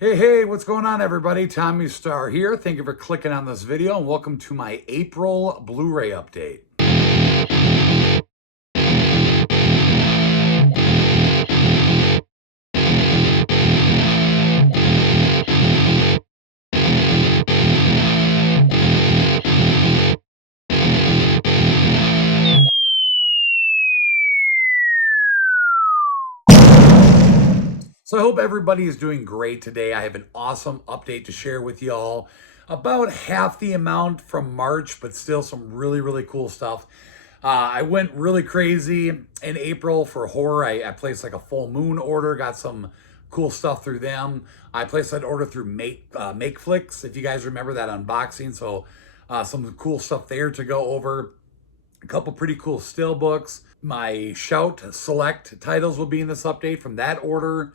Hey, what's going on, everybody? Tommy Star here. Thank you for clicking on this video and welcome to my April Blu Ray update. So I hope everybody is doing great today. I have an awesome update to share with y'all. About half the amount from March, but still some really cool stuff. I went really crazy in April for horror. I placed like a full moon order, got some cool stuff through them. I placed that order through Makeflix, if you guys remember that unboxing. So some cool stuff there to go over. A couple pretty cool Stillbooks. My Shout Select titles will be in this update from that order.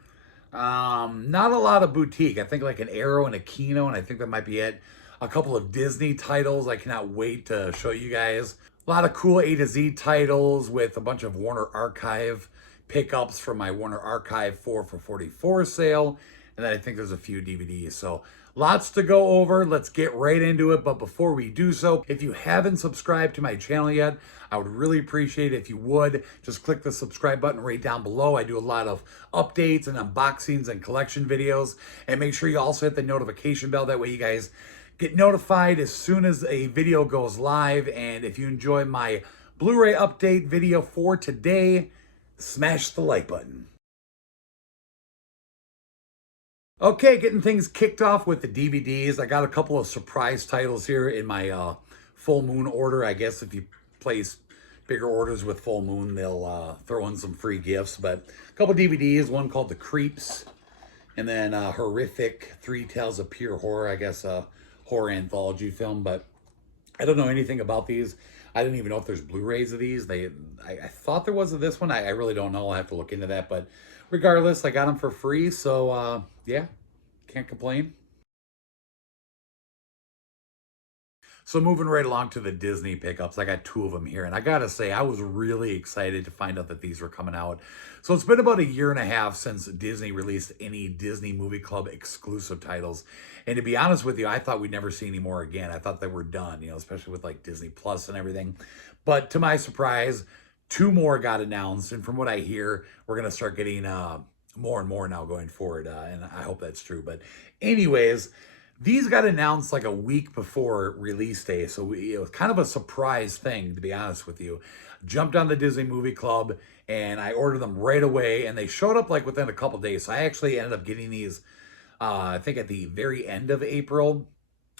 Not a lot of boutique. I think like an Arrow and a Kino, and I think that might be it. A couple of Disney titles I cannot wait to show you guys. A lot of cool A to Z titles with a bunch of Warner Archive pickups from my Warner Archive 4 for 44 sale. And then I think there's a few DVDs. So lots to go over. Let's get right into it. But before we do so, if you haven't subscribed to my channel yet, I would really appreciate it if you would. Just click the subscribe button right down below. I do a lot of updates and unboxings and collection videos. And make sure you also hit the notification bell. That way you guys get notified as soon as a video goes live. And if you enjoy my Blu-ray update video for today, smash the like button. Okay, getting things kicked off with the DVDs. I got a couple of surprise titles here in my full moon order. I guess if you place bigger orders with full moon, they'll throw in some free gifts. But a couple DVDs, one called The Creeps, and then Horrific, Three Tales of Pure Horror, I guess a horror anthology film. But I don't know anything about these. I didn't even know if there's Blu-rays of these. I thought there was of this one. I really don't know. I'll have to look into that. But regardless, I got them for free. So, yeah, can't complain. So moving right along to the Disney pickups, I got two of them here. And I got to say, I was really excited to find out that these were coming out. So it's been about a year and a half since Disney released any Disney Movie Club exclusive titles. And to be honest with you, I thought we'd never see any more again. I thought they were done, especially with like Disney Plus and everything. But to my surprise, two more got announced. And from what I hear, we're going to start getting more and more now going forward. And I hope that's true. But anyways, these got announced like a week before release day, so it was kind of a surprise thing, to be honest with you. Jumped on the Disney Movie Club, and I ordered them right away, and they showed up like within a couple days. So I actually ended up getting these, I think at the very end of April,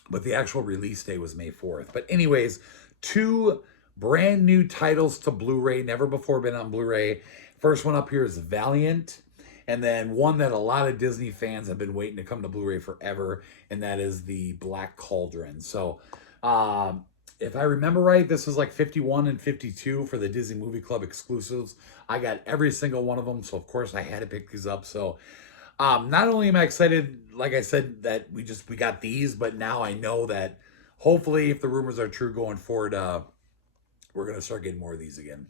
but the actual release day was May 4th. But anyways, two brand new titles to Blu-ray, never before been on Blu-ray. First one up here is Valiant. And then one that a lot of Disney fans have been waiting to come to Blu-ray forever, and that is the Black Cauldron. So, if I remember right, this was like 51 and 52 for the Disney Movie Club exclusives. I got every single one of them, so of course I had to pick these up. So, not only am I excited, like I said, that we got these, but now I know that hopefully, if the rumors are true going forward, we're gonna start getting more of these again.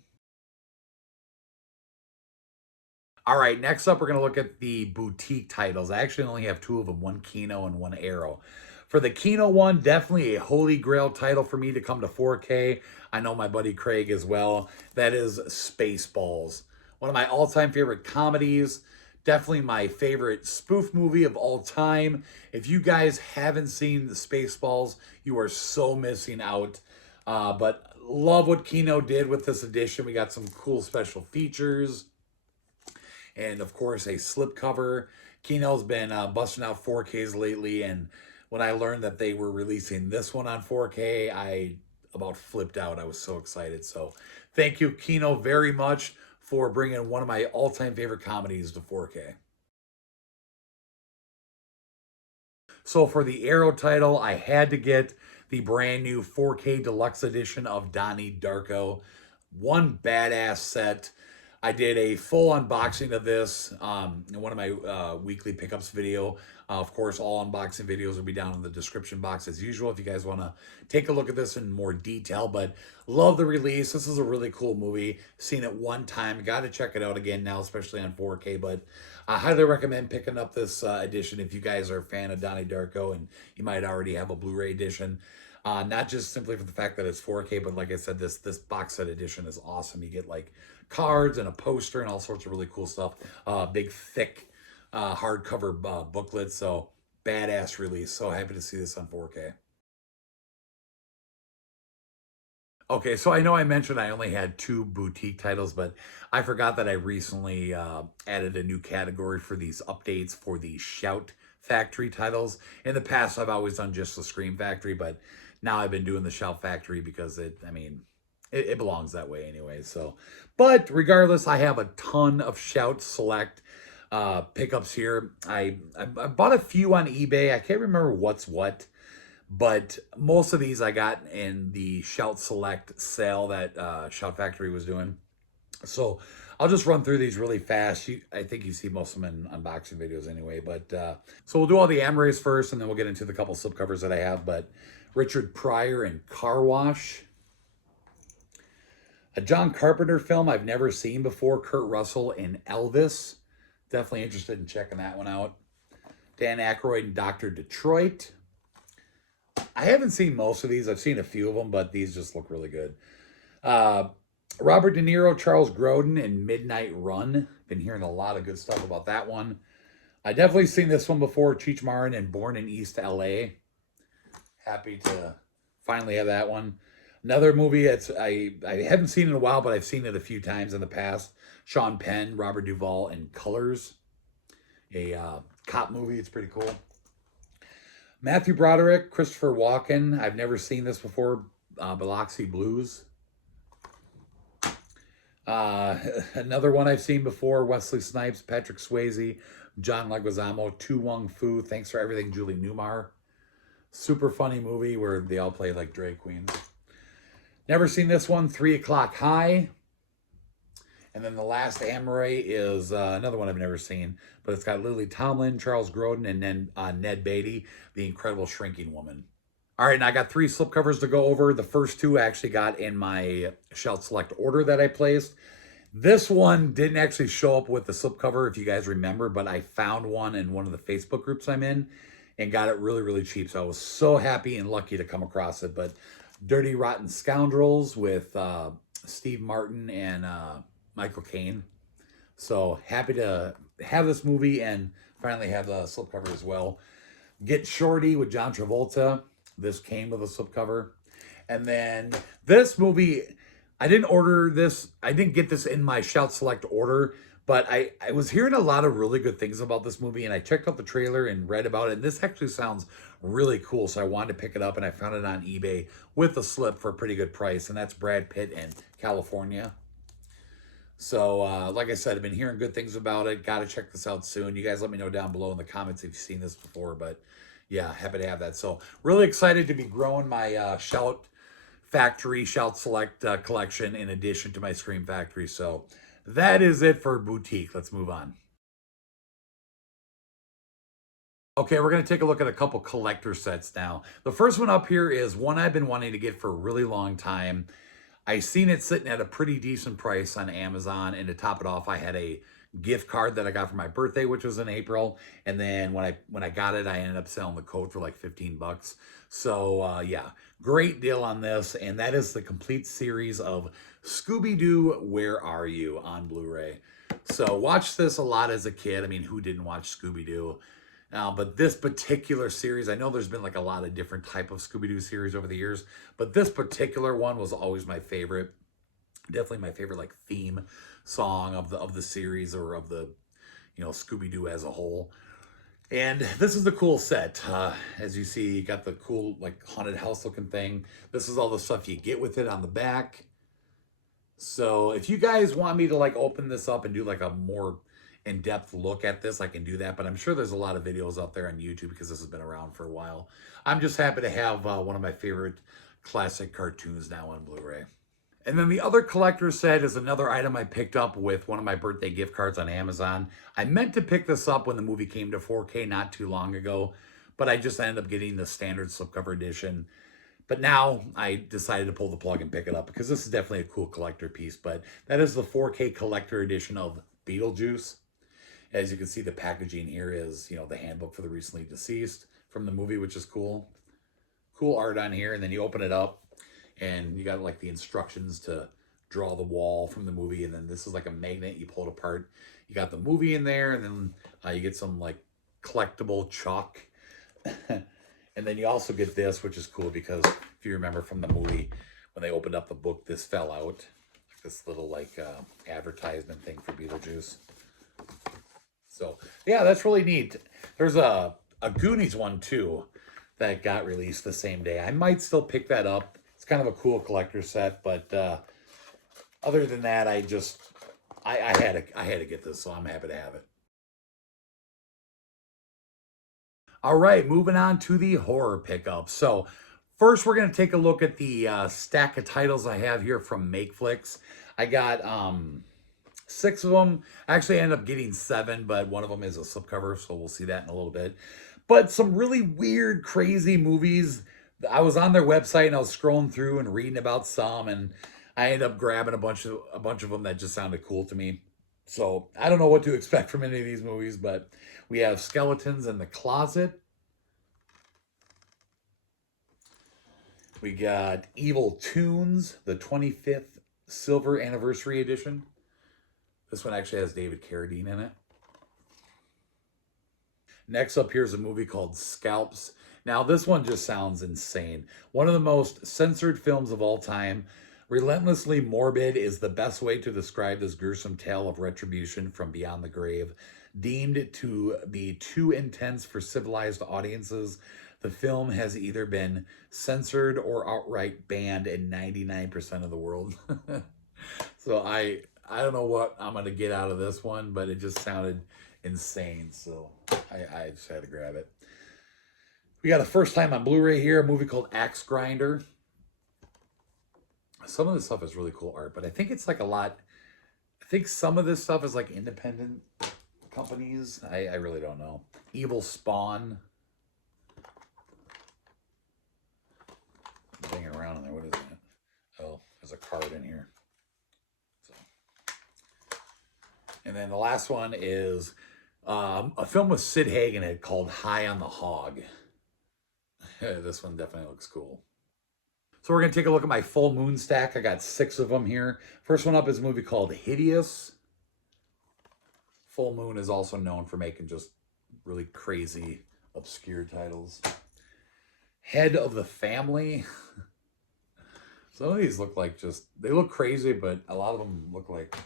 All right, next up, we're going to look at the boutique titles. I actually only have two of them, one Kino and one Arrow. For the Kino one, definitely a holy grail title for me to come to 4K. I know my buddy Craig as well. That is Spaceballs. One of my all-time favorite comedies. Definitely my favorite spoof movie of all time. If you guys haven't seen the Spaceballs, you are so missing out. But love what Kino did with this edition. We got some cool special features. And of course, a slipcover. Kino's been busting out 4Ks lately, and when I learned that they were releasing this one on 4K, I about flipped out. I was so excited. So thank you, Kino, very much for bringing one of my all-time favorite comedies to 4K. So for the Arrow title, I had to get the brand new 4K deluxe edition of Donnie Darko. One badass set. I did a full unboxing of this in one of my weekly pickups video. Of course, all unboxing videos will be down in the description box as usual if you guys want to take a look at this in more detail. But love the release. This is a really cool movie. Seen it one time. Got to check it out again now, especially on 4K. But I highly recommend picking up this edition if you guys are a fan of Donnie Darko and you might already have a Blu-ray edition. Not just simply for the fact that it's 4K, but like I said, this box set edition is awesome. You get like cards and a poster and all sorts of really cool stuff. Big thick hardcover booklet. So badass release. So happy to see this on 4K. Okay, so I know I mentioned I only had two boutique titles, but I forgot that I recently added a new category for these updates for the Shout Factory titles. In the past, I've always done just the Scream Factory, but now I've been doing the Shout Factory because it belongs that way anyway. So, but regardless, I have a ton of Shout Select pickups here. I bought a few on eBay. I can't remember what's what. But most of these I got in the Shout Select sale that Shout Factory was doing. So I'll just run through these really fast. I think you see most of them in unboxing videos anyway. But so we'll do all the Amareys first, and then we'll get into the couple slipcovers that I have. But Richard Pryor and Car Wash. A John Carpenter film I've never seen before, Kurt Russell and Elvis. Definitely interested in checking that one out. Dan Aykroyd and Dr. Detroit. I haven't seen most of these. I've seen a few of them, but these just look really good. Robert De Niro, Charles Grodin, and Midnight Run. Been hearing a lot of good stuff about that one. I definitely seen this one before, Cheech Marin and Born in East LA. Happy to finally have that one. Another movie I haven't seen in a while, but I've seen it a few times in the past. Sean Penn, Robert Duvall, and Colors. A cop movie. It's pretty cool. Matthew Broderick, Christopher Walken. I've never seen this before. Biloxi Blues. Another one I've seen before. Wesley Snipes, Patrick Swayze, John Leguizamo, Tu Wong Fu. Thanks for Everything, Julie Newmar. Super funny movie where they all play like drag queens. Never seen this one. 3 O'Clock High. And then the last Amoray is another one I've never seen, but it's got Lily Tomlin, Charles Grodin, and then Ned Beatty, The Incredible Shrinking Woman. All right, and I got 3 slipcovers to go over. The first 2 I actually got in my Shout Select order that I placed. This one didn't actually show up with the slipcover, if you guys remember, but I found one in one of the Facebook groups I'm in and got it really, really cheap. So I was so happy and lucky to come across it. But Dirty Rotten Scoundrels with Steve Martin and Michael Caine. So happy to have this movie and finally have the slipcover as well. Get Shorty with John Travolta. This came with a slipcover. And then this movie, I didn't get this in my Shout Select order, but I was hearing a lot of really good things about this movie, and I checked out the trailer and read about it, and this actually sounds really cool, so I wanted to pick it up, and I found it on eBay with a slip for a pretty good price, and that's Brad Pitt in California. So, like I said, I've been hearing good things about it. Got to check this out soon. You guys let me know down below in the comments if you've seen this before. But, yeah, happy to have that. So, really excited to be growing my Shout Factory, Shout Select collection in addition to my Scream Factory. So, that is it for Boutique. Let's move on. Okay, we're going to take a look at a couple collector sets now. The first one up here is one I've been wanting to get for a really long time. I seen it sitting at a pretty decent price on Amazon, and to top it off, I had a gift card that I got for my birthday, which was in April. And then when I got it, I ended up selling the code for like 15 bucks. So yeah, great deal on this. And that is the complete series of Scooby-Doo, Where Are You on Blu-ray. So watched this a lot as a kid. I mean, who didn't watch Scooby-Doo? But this particular series, I know there's been like a lot of different type of Scooby-Doo series over the years, but this particular one was always my favorite. Definitely my favorite like theme song of the series, or of the, you know, Scooby-Doo as a whole. And this is the cool set. As you see, you got the cool like haunted house looking thing. This is all the stuff you get with it on the back. So if you guys want me to like open this up and do like a more in-depth look at this, I can do that, but I'm sure there's a lot of videos out there on YouTube because this has been around for a while. I'm just happy to have one of my favorite classic cartoons now on Blu-ray. And then the other collector set is another item I picked up with one of my birthday gift cards on Amazon. I meant to pick this up when the movie came to 4K not too long ago, but I just ended up getting the standard slipcover edition. But now I decided to pull the plug and pick it up because this is definitely a cool collector piece. But that is the 4K collector edition of Beetlejuice. As you can see, the packaging here is, you know, the handbook for the recently deceased from the movie, which is cool. Cool art on here. And then you open it up and you got like the instructions to draw the wall from the movie. And then this is like a magnet. You pull it apart. You got the movie in there, and then you get some like collectible chalk. And then you also get this, which is cool because if you remember from the movie, when they opened up the book, this fell out. This little like advertisement thing for Beetlejuice. So yeah, that's really neat. There's a Goonies one too that got released the same day. I might still pick that up. It's kind of a cool collector set, but other than that, I had to get this, so I'm happy to have it. All right, moving on to the horror pickup. So first, we're going to take a look at the stack of titles I have here from Makeflix. I got 6 of them. I actually ended up getting 7, but one of them is a slipcover, so we'll see that in a little bit. But some really weird, crazy movies. I was on their website and I was scrolling through and reading about some, and I ended up grabbing a bunch of them that just sounded cool to me. So I don't know what to expect from any of these movies, but we have Skeletons in the Closet. We got Evil Tunes, the 25th Silver Anniversary Edition. This one actually has David Carradine in it. Next up here is a movie called Scalps. Now this one just sounds insane. One of the most censored films of all time. Relentlessly morbid is the best way to describe this gruesome tale of retribution from beyond the grave. Deemed to be too intense for civilized audiences, the film has either been censored or outright banned in 99% of the world. So I don't know what I'm going to get out of this one, but it just sounded insane. So I just had to grab it. We got a first time on Blu Ray here, a movie called Axe Grinder. Some of this stuff is really cool art, but I think it's like a lot. I think some of this stuff is like independent companies. I really don't know. Evil Spawn. Hanging around in there. What is that? Oh, there's a card in here. So. And then the last one is a film with Sid Haig in it called High on the Hog. This one definitely looks cool. So we're going to take a look at my full moon stack. I got 6 of them here. First one up is a movie called Hideous. Full Moon is also known for making just really crazy, obscure titles. Head of the Family. Some of these look like they look crazy, but a lot of them look like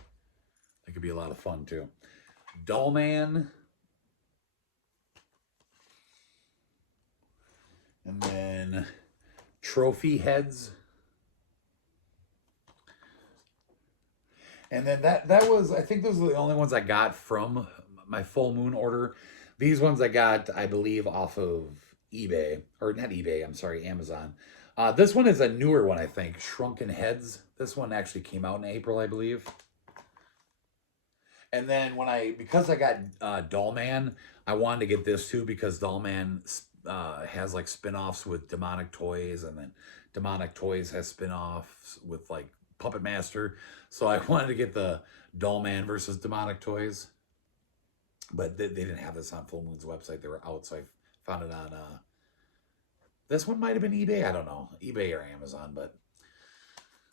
they could be a lot of fun too. Doll Man. And then Trophy Heads. And then that was, I think those are the only ones I got from my full moon order. These ones I got, I believe, off of eBay. Or not eBay, I'm sorry, Amazon. This one is a newer one, I think. Shrunken Heads. This one actually came out in April, I believe. And then because I got Doll Man, I wanted to get this too because Doll Man has like spin-offs with Demonic Toys, and then Demonic Toys has spin-offs with like Puppet Master. So I wanted to get the Doll Man versus Demonic Toys. But they didn't have this on Full Moon's website. They were out, so I found it on this one might have been eBay. I don't know. eBay or Amazon, but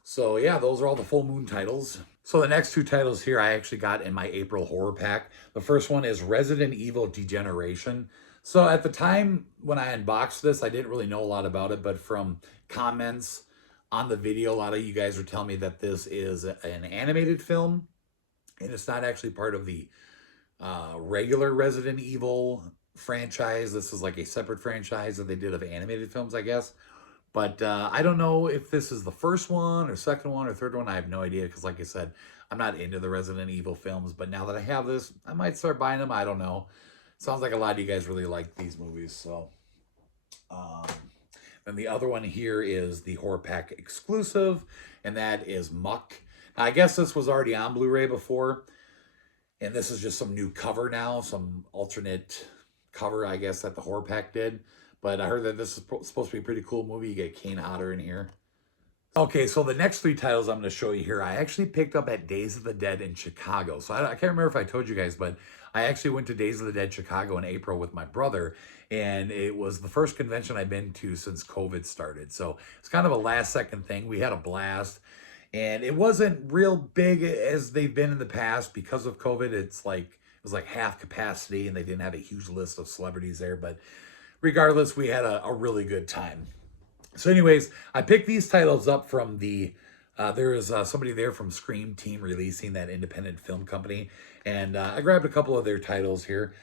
so yeah, those are all the Full Moon titles. So the next 2 titles here I actually got in my April horror pack. The first one is Resident Evil Degeneration. So at the time when I unboxed this, I didn't really know a lot about it, but from comments on the video, a lot of you guys were telling me that this is an animated film, and it's not actually part of the regular Resident Evil franchise. This is like a separate franchise that they did of animated films, I guess. But I don't know if this is the first one or second one or third one. I have no idea because, like I said, I'm not into the Resident Evil films. But now that I have this, I might start buying them. I don't know. Sounds like a lot of you guys really like these movies. So, and the other one here is the Horror Pack exclusive, and that is Muck. Now, I guess this was already on Blu Ray before, and this is just some new cover now, some alternate cover, I guess, that the Horror Pack did. But I heard that this is supposed to be a pretty cool movie. You get Kane Hodder in here. Okay, so the next three titles I'm going to show you here, I actually picked up at Days of the Dead in Chicago. So I can't remember if I told you guys, but I actually went to Days of the Dead Chicago in April with my brother, and it was the first convention I've been to since COVID started. So it's kind of a last second thing. We had a blast, and it wasn't real big as they've been in the past because of COVID. It was like half capacity, and they didn't have a huge list of celebrities there. But regardless, we had a really good time. So, anyways, I picked these titles up from there is somebody there from Scream Team Releasing, that independent film company, and I grabbed a couple of their titles here.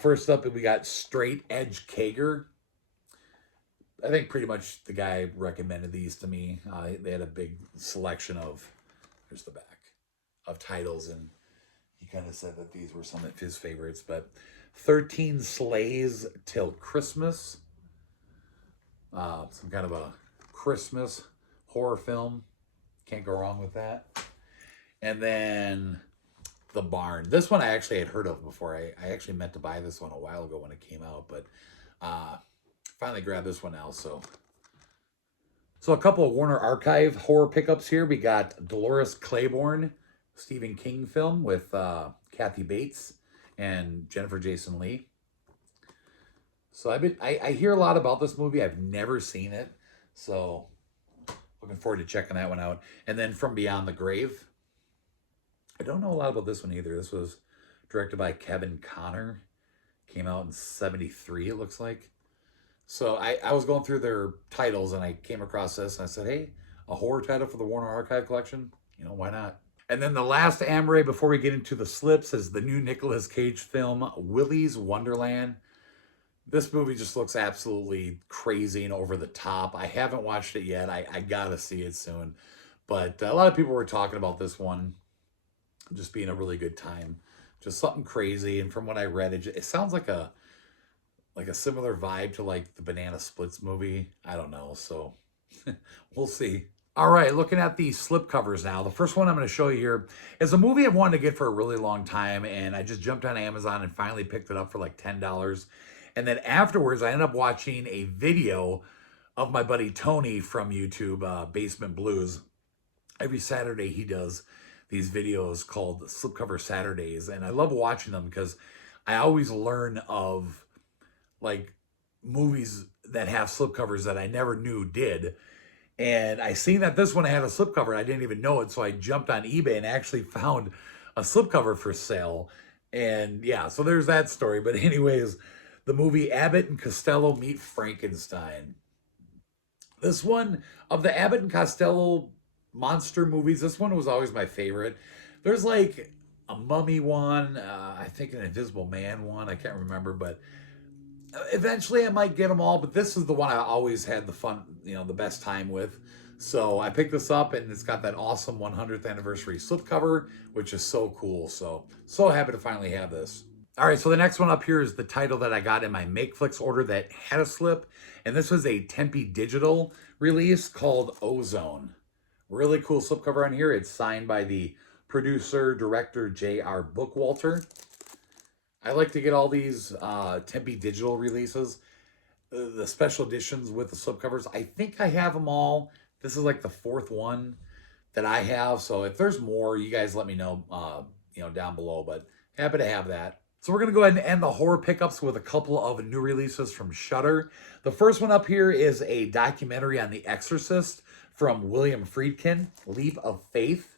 First up, we got Straight Edge Kager. I think pretty much the guy recommended these to me. They had a big selection of, here's the back, of titles, and he kind of said that these were some of his favorites. But 13 Slays Till Christmas. Some kind of a Christmas horror film. Can't go wrong with that. And then The Barn. This one I actually had heard of before. I actually meant to buy this one a while ago when it came out, but finally grabbed this one now. So a couple of Warner Archive horror pickups here. We got Dolores Claiborne, Stephen King film with Kathy Bates and Jennifer Jason Leigh. So I hear a lot about this movie. I've never seen it. So looking forward to checking that one out. And then From Beyond the Grave. I don't know a lot about this one either. This was directed by Kevin Connor. Came out in 73, it looks like. So I was going through their titles and I came across this and I said, hey, a horror title for the Warner Archive collection? You know, why not? And then the last Amray before we get into the slips is the new Nicolas Cage film, Willy's Wonderland. This movie just looks absolutely crazy and over the top. I haven't watched it yet. I gotta see it soon. But a lot of people were talking about this one just being a really good time. Just something crazy. And from what I read, it sounds like a similar vibe to like the Banana Splits movie. I don't know. So we'll see. All right, looking at the slip covers now. The first one I'm going to show you here is a movie I've wanted to get for a really long time. And I just jumped on Amazon and finally picked it up for like $10. And then afterwards, I ended up watching a video of my buddy Tony from YouTube, BasementBlus. Every Saturday, he does these videos called Slipcover Saturdays. And I love watching them because I always learn of like movies that have slipcovers that I never knew did. And I seen that this one had a slipcover. I didn't even know it. So I jumped on eBay and actually found a slipcover for sale. And yeah, so there's that story. But anyways, the movie Abbott and Costello Meet Frankenstein. This one, of the Abbott and Costello monster movies, this one was always my favorite. There's like a mummy one, I think an Invisible Man one, I can't remember, but eventually I might get them all, but this is the one I always had the fun, the best time with. So I picked this up and it's got that awesome 100th anniversary slipcover, which is so cool. So happy to finally have this. All right, so the next one up here is the title that I got in my Makeflix order that had a slip. And this was a Tempe Digital release called Ozone. Really cool slipcover on here. It's signed by the producer, director, J.R. Bookwalter. I like to get all these Tempe Digital releases, the special editions with the slipcovers. I think I have them all. This is like the fourth one that I have. So if there's more, you guys let me know, down below. But happy to have that. So we're going to go ahead and end the horror pickups with a couple of new releases from Shudder. The first one up here is a documentary on The Exorcist from William Friedkin, Leap of Faith.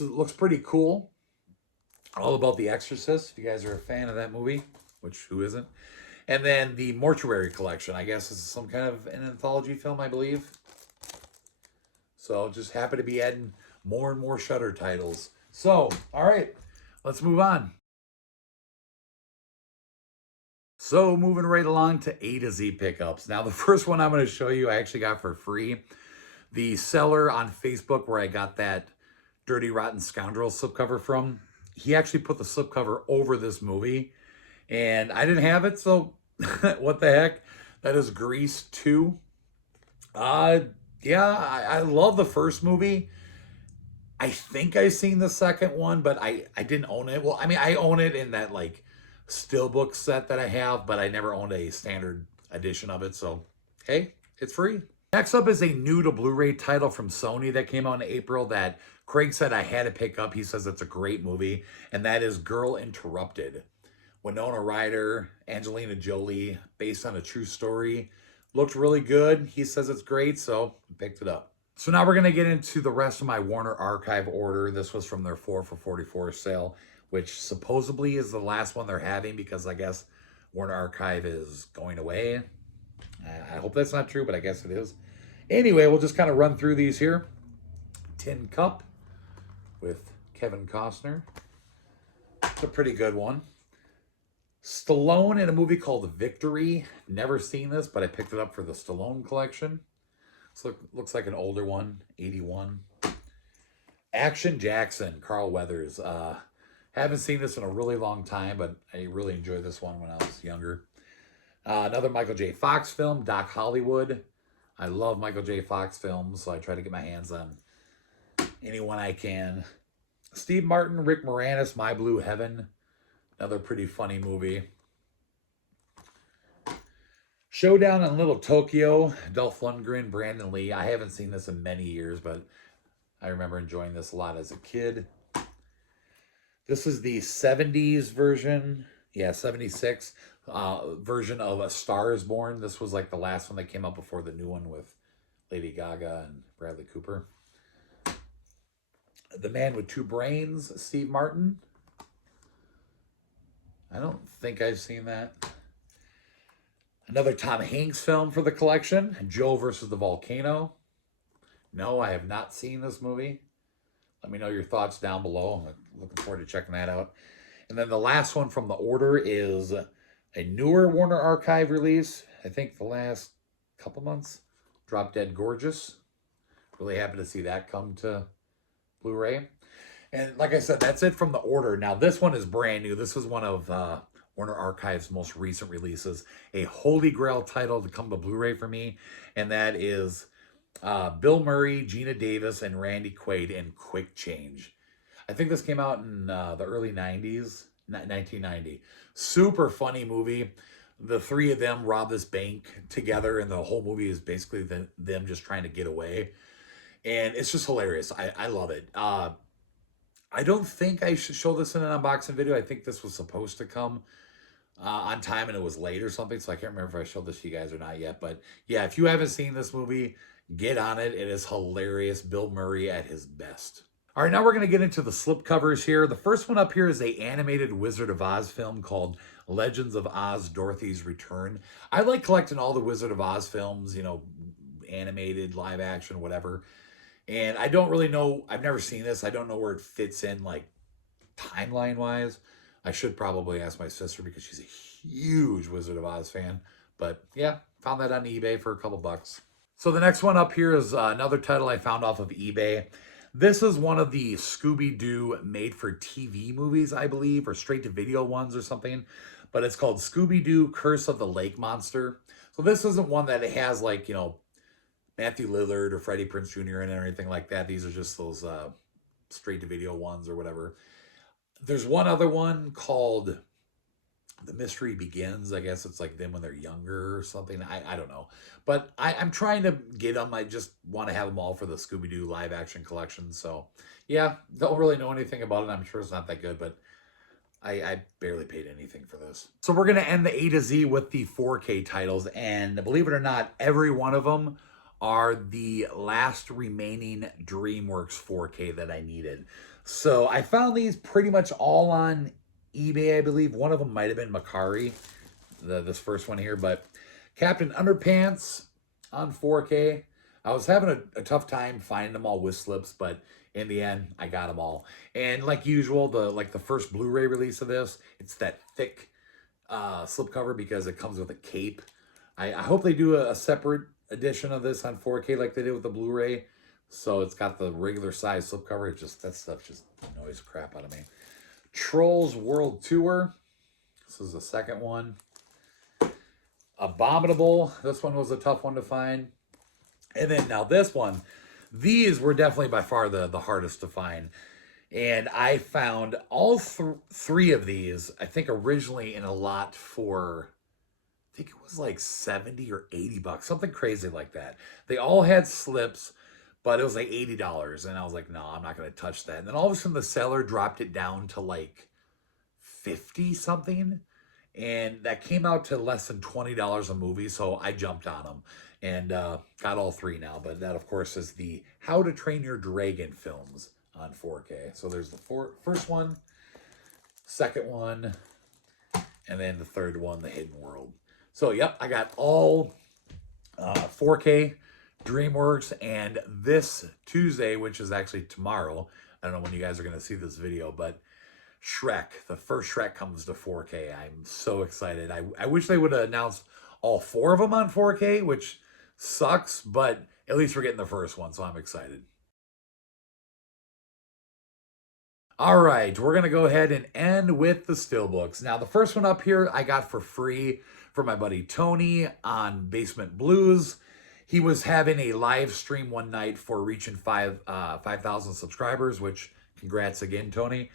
Looks pretty cool. All about The Exorcist, if you guys are a fan of that movie, which who isn't. And then the Mortuary Collection. I guess this is some kind of an anthology film, I believe. So just happy to be adding more and more Shudder titles. So, all right, let's move on. So moving right along to A to Z pickups. Now the first one I'm going to show you I actually got for free. The seller on Facebook where I got that Dirty Rotten Scoundrel slipcover from, he actually put the slipcover over this movie. And I didn't have it, so what the heck? That is Grease 2. Yeah, I love the first movie. I think I seen the second one, but I didn't own it. Well, I mean, I own it in that like Stillbooks set that I have, but I never owned a standard edition of it. So, hey, it's free. Next up is a new to Blu-ray title from Sony that came out in April that Craig said I had to pick up. He says it's a great movie, and that is Girl Interrupted. Winona Ryder, Angelina Jolie, based on a true story. Looked really good. He says it's great, so I picked it up. So now we're going to get into the rest of my Warner Archive order. This was from their 4 for $44 sale, which supposedly is the last one they're having because I guess Warner Archive is going away. I hope that's not true, but I guess it is. Anyway, we'll just kind of run through these here. Tin Cup with Kevin Costner. It's a pretty good one. Stallone in a movie called Victory. Never seen this, but I picked it up for the Stallone collection. So looks like an older one, 81. Action Jackson, Carl Weathers. Haven't seen this in a really long time, but I really enjoyed this one when I was younger. Another Michael J. Fox film, Doc Hollywood. I love Michael J. Fox films, so I try to get my hands on anyone I can. Steve Martin, Rick Moranis, My Blue Heaven. Another pretty funny movie. Showdown in Little Tokyo, Dolph Lundgren, Brandon Lee. I haven't seen this in many years, but I remember enjoying this a lot as a kid. This is the 70s version. Yeah, 76 version of A Star is Born. This was like the last one that came out before the new one with Lady Gaga and Bradley Cooper. The Man with Two Brains, Steve Martin. I don't think I've seen that. Another Tom Hanks film for the collection, Joe versus the Volcano. No, I have not seen this movie. Let me know your thoughts down below. I'm looking forward to checking that out. And then the last one from the order is a newer Warner Archive release. I think the last couple months. Drop Dead Gorgeous. Really happy to see that come to Blu-ray. And like I said, that's it from the order. Now, this one is brand new. This is one of Warner Archive's most recent releases. A holy grail title to come to Blu-ray for me. And that is Bill Murray, Gina Davis, and Randy Quaid in Quick Change. I think this came out in the early 90s, 1990. Super funny movie. The three of them rob this bank together, and the whole movie is basically them just trying to get away. And it's just hilarious. I love it. I don't think I should show this in an unboxing video. I think this was supposed to come on time, and it was late or something, so I can't remember if I showed this to you guys or not yet. But yeah, if you haven't seen this movie, get on it. It is hilarious. Bill Murray at his best. All right, now we're going to get into the slipcovers here. The first one up here is a animated Wizard of Oz film called Legends of Oz, Dorothy's Return. I like collecting all the Wizard of Oz films, you know, animated, live action, whatever. And I don't really know, I've never seen this. I don't know where it fits in, like, timeline-wise. I should probably ask my sister because she's a huge Wizard of Oz fan. But yeah, found that on eBay for a couple bucks. So the next one up here is another title I found off of eBay. This is one of the Scooby-Doo made-for-TV movies, I believe, or straight-to-video ones or something. But it's called Scooby-Doo Curse of the Lake Monster. So this isn't one that it has, like, you know, Matthew Lillard or Freddie Prinze Jr. in it or anything like that. These are just those straight-to-video ones or whatever. There's one other one called The Mystery Begins. I guess it's like them when they're younger or something. I don't know. But I'm trying to get them. I just want to have them all for the Scooby-Doo live action collection. So, yeah, don't really know anything about it. I'm sure it's not that good, but I barely paid anything for this. So we're going to end the A to Z with the 4K titles. And believe it or not, every one of them are the last remaining DreamWorks 4K that I needed. So I found these pretty much all on eBay, I believe. One of them might have been Macari, this first one here, but Captain Underpants on 4K. I was having a tough time finding them all with slips, but in the end, I got them all. And like usual, the first Blu-ray release of this, it's that thick slipcover because it comes with a cape. I hope they do a separate edition of this on 4K like they did with the Blu-ray. So it's got the regular size slipcover. That stuff just annoys the crap out of me. Trolls World Tour. This is the second one. Abominable. This one was a tough one to find. And then now this one. These were definitely by far the hardest to find. And I found all three of these, I think originally in a lot for, I think it was like 70 or 80 bucks, something crazy like that. They all had slips, but it was like $80. And I was like, no, I'm not going to touch that. And then all of a sudden the seller dropped it down to like 50 something. And that came out to less than $20 a movie. So I jumped on them and got all three now. But that, of course, is the How to Train Your Dragon films on 4K. So there's the first one, second one, and then the third one, The Hidden World. So, yep, I got all 4K DreamWorks, and this Tuesday, which is actually tomorrow, I don't know when you guys are going to see this video, but Shrek, the first Shrek comes to 4K. I'm so excited. I wish they would have announced all four of them on 4K, which sucks, but at least we're getting the first one, so I'm excited. All right, we're going to go ahead and end with the Stillbooks. Now, the first one up here I got for free from my buddy Tony on BasementBlus. He was having a live stream one night for reaching 5,000 subscribers, which congrats again, Tony.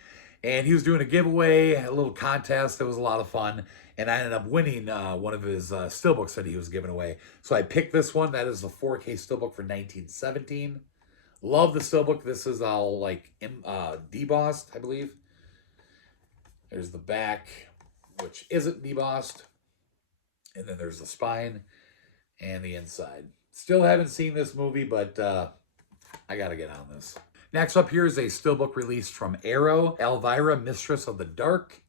And he was doing a giveaway, a little contest. It was a lot of fun. And I ended up winning one of his Stillbooks that he was giving away. So I picked this one. That is the 4K Stillbook for 1917. Love the Stillbook. This is all like debossed, I believe. There's the back, which isn't debossed. And then there's the spine and the inside. Still haven't seen this movie, but I got to get on this. Next up here is a Stillbook released from Arrow, Elvira, Mistress of the Dark.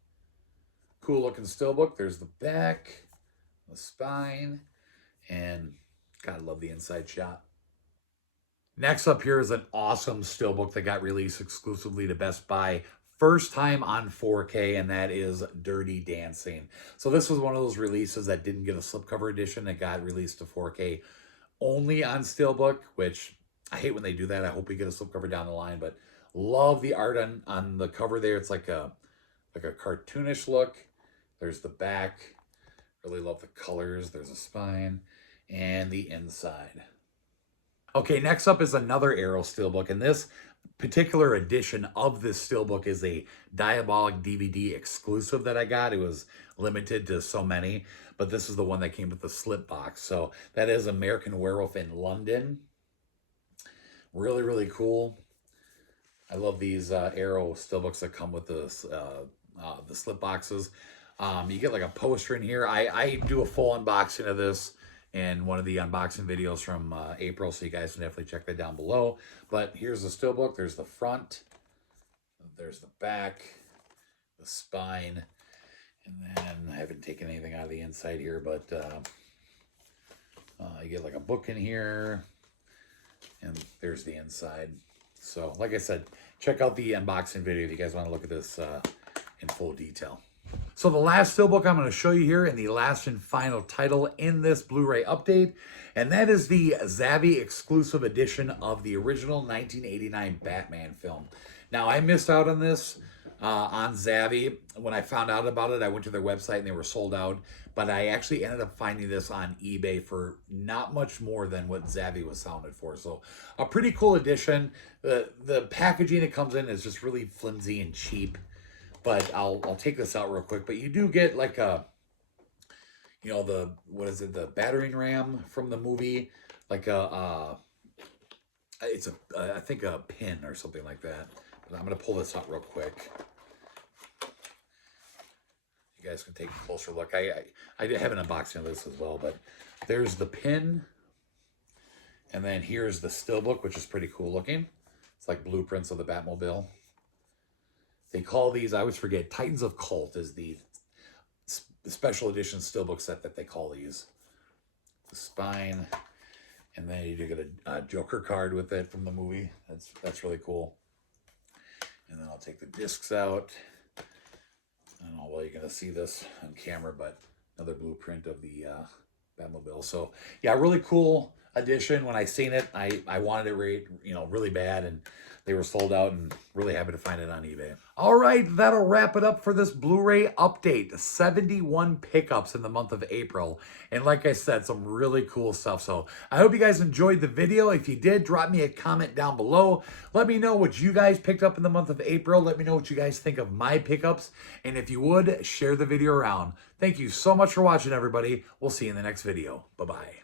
Cool looking Stillbook. There's the back, the spine, and gotta love the inside shot. Next up here is an awesome Stillbook that got released exclusively to Best Buy. First time on 4K, and that is Dirty Dancing. So this was one of those releases that didn't get a slipcover edition. It got released to 4K only on Stillbook, which I hate when they do that. I hope we get a slipcover down the line, but love the art on the cover there. It's like a cartoonish look. There's the back. Really love the colors. There's a spine and the inside. Okay, next up is another Arrow Steelbook, and this particular edition of this Steelbook is a Diabolic DVD exclusive that I got. It was limited to so many, but this is the one that came with the slip box. So that is American Werewolf in London. Really, really cool. I love these Arrow Steelbooks that come with the slip boxes. You get like a poster in here. I do a full unboxing of this in one of the unboxing videos from April, so you guys can definitely check that down below. But here's the Steelbook. There's the front, there's the back, the spine, and then I haven't taken anything out of the inside here, but you get like a book in here, and there's the inside. So like I said, check out the unboxing video if you guys want to look at this in full detail. So the last Steelbook I'm going to show you here, and the last and final title in this Blu-ray update, and that is the Zavvi exclusive edition of the original 1989 Batman film. Now, I missed out on this on Zavvi. When I found out about it, I went to their website and they were sold out, but I actually ended up finding this on eBay for not much more than what Zavvi was selling it for. So a pretty cool edition. The packaging it comes in is just really flimsy and cheap. But I'll take this out real quick. But you do get like a, you know, the battering ram from the movie, like I think a pin or something like that. But I'm gonna pull this out real quick. You guys can take a closer look. I have an unboxing of this as well. But there's the pin, and then here's the Steelbook, which is pretty cool looking. It's like blueprints of the Batmobile. They call these, I always forget, Titans of Cult is the special edition Steelbook set that they call these. The spine, and then you do get a Joker card with it from the movie. That's really cool. And then I'll take the discs out. I don't know well you're going to see this on camera, but another blueprint of the Batmobile. So yeah, really cool edition. When I seen it, I wanted it really bad, and they were sold out, and really happy to find it on eBay. All right, that'll wrap it up for this Blu-ray update. 71 pickups in the month of April. And like I said, some really cool stuff. So I hope you guys enjoyed the video. If you did, drop me a comment down below. Let me know what you guys picked up in the month of April. Let me know what you guys think of my pickups. And if you would, share the video around. Thank you so much for watching, everybody. We'll see you in the next video. Bye-bye.